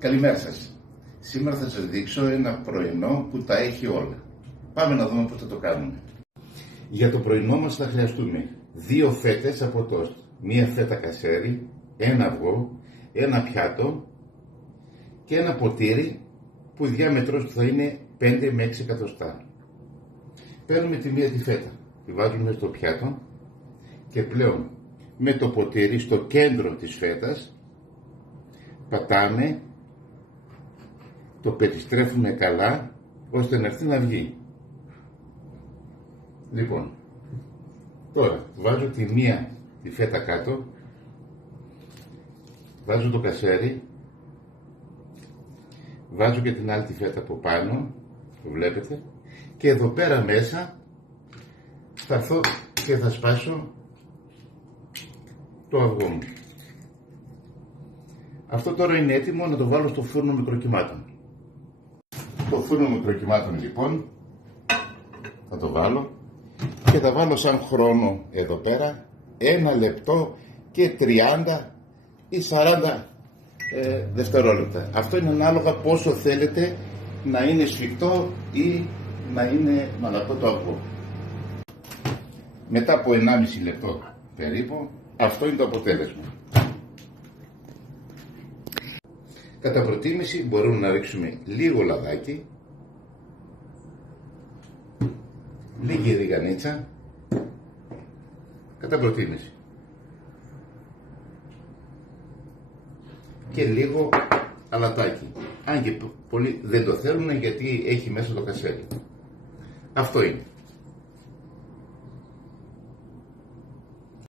Καλημέρα σας. Σήμερα θα σας δείξω ένα πρωινό που τα έχει όλα. Πάμε να δούμε πώς θα το κάνουμε. Για το πρωινό μας θα χρειαστούμε 2 φέτες από τόστ, 1 φέτα κασέρι, 1 αυγό, 1 πιάτο και ένα ποτήρι που η διάμετρος του θα είναι 5 με 6 εκατοστά. Παίρνουμε τη μία τη φέτα, τη βάζουμε στο πιάτο και πλέον με το ποτήρι στο κέντρο της φέτας πατάμε, το περιστρέφουμε καλά ώστε να έρθει να βγει. Λοιπόν, τώρα βάζω τη μία τη φέτα κάτω, βάζω το κασέρι, βάζω και την άλλη τη φέτα από πάνω, το βλέπετε, και εδώ πέρα μέσα θα έρθω και θα σπάσω το αυγό μου. Αυτό τώρα είναι έτοιμο να το βάλω στο φούρνο μικροκυμάτων. Το φούρνο μικροκυμάτων λοιπόν θα το βάλω και θα βάλω σαν χρόνο εδώ πέρα 1 λεπτό και 30 ή 40 δευτερόλεπτα. Αυτό είναι ανάλογα πόσο θέλετε να είναι σφιχτό ή να είναι μαλακό το αυγό. Μετά από 1,5 λεπτό περίπου, αυτό είναι το αποτέλεσμα. Κατά προτίμηση μπορούμε να ρίξουμε λίγο λαδάκι, λίγη ριγανίτσα, κατά προτίμηση, και λίγο αλατάκι, αν και πολλοί δεν το θέλουν γιατί έχει μέσα το κασέρι. Αυτό είναι.